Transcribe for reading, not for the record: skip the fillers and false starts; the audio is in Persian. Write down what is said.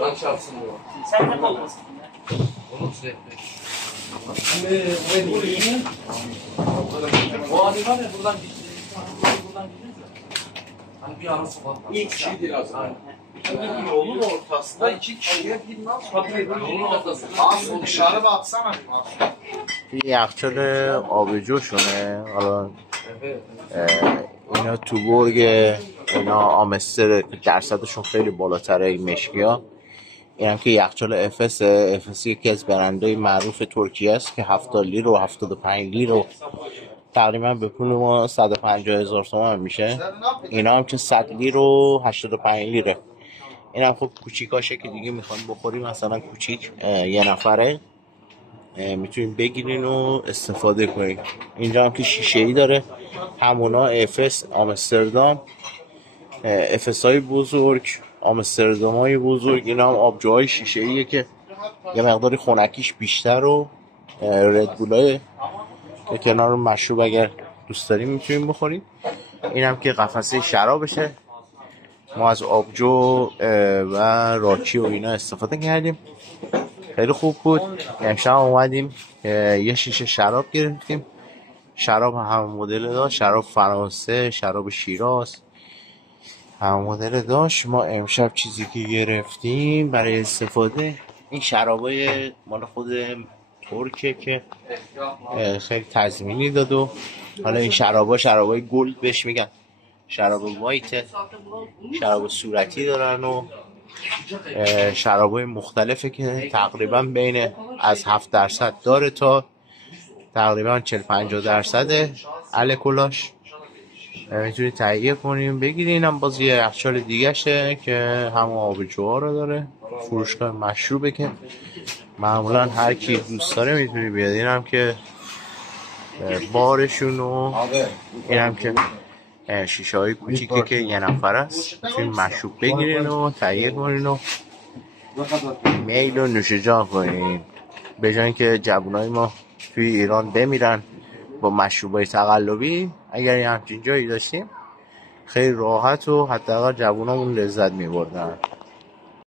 Lan çarpsın diyor. Sen ne olmasın ya? Onu sürekli. O hani var ya buradan gitti. Buradan gidiyoruz ya. Hani bir ara sokak. İlk kişi değil aslında. Yolun ortasında iki kişiye Yolun ortası. Asıl dışarı baksana. یخچال آبجوشونه حالا Evet. اینا تو برگ اینا آمستر درصدشون خیلی بالاتره این مشکی ها. این هم که یخچال افس یکی از برندهای معروف ترکیه است که 70 لیر و 75 لیر و تقریبا به پول ما 150,000 تومان میشه. اینا هم که 100 لیر و 85 لیره. این هم خب کوچیکاشه که دیگه میخوان بخوریم مثلا کوچیک یه نفره میتونیم بگیرین و استفاده کنین. اینجا هم که شیشه ای داره همونا افس آمستردام افس های بزرگ آمستردام های بزرگ. اینا هم آبجوهای شیشه ایه که یه مقداری خنکیش بیشتر و ردبول های که کنار مشروب اگر دوست داریم میتونیم بخوریم. این هم که قفسه شرابشه. ما از آبجو و راکی و اینا استفاده کردیم خیلی خوب بود. امشب اومدیم یه شیشه شراب گرفتیم. شراب همه مدل داشت، شراب فرانسه، شراب شیراز همه مدل داشت. ما امشب چیزی که گرفتیم برای استفاده این شرابای مال خود ترکه که خیلی تضمینی داد و حالا این شرابای گلد بهش میگن، شراب وایت، شراب صورتی دارن و شرابای مختلفه که تقریبا بین از 7% داره تا تقریبا 40-50% الکلاش. میتونید تهیه کنیم بگیرین. هم باز یه یخچال دیگه شه که همون آبجوها رو داره، فروشگاه مشروبه که معمولا هر کی دوست داره میتونی بیاد. این هم که بارشون و این هم که شیشه های کوچیکه که یه نفر است میتونید مشروب بگیرین و تهیه کنین و میل و نوش جان کنین به جای اینکه جوانای ما توی ایران بمیرن با مشروبای تقلبی. اگر یه همچین جایی داشتیم خیلی راحت و حداقل جوانامون لذت می‌بردن.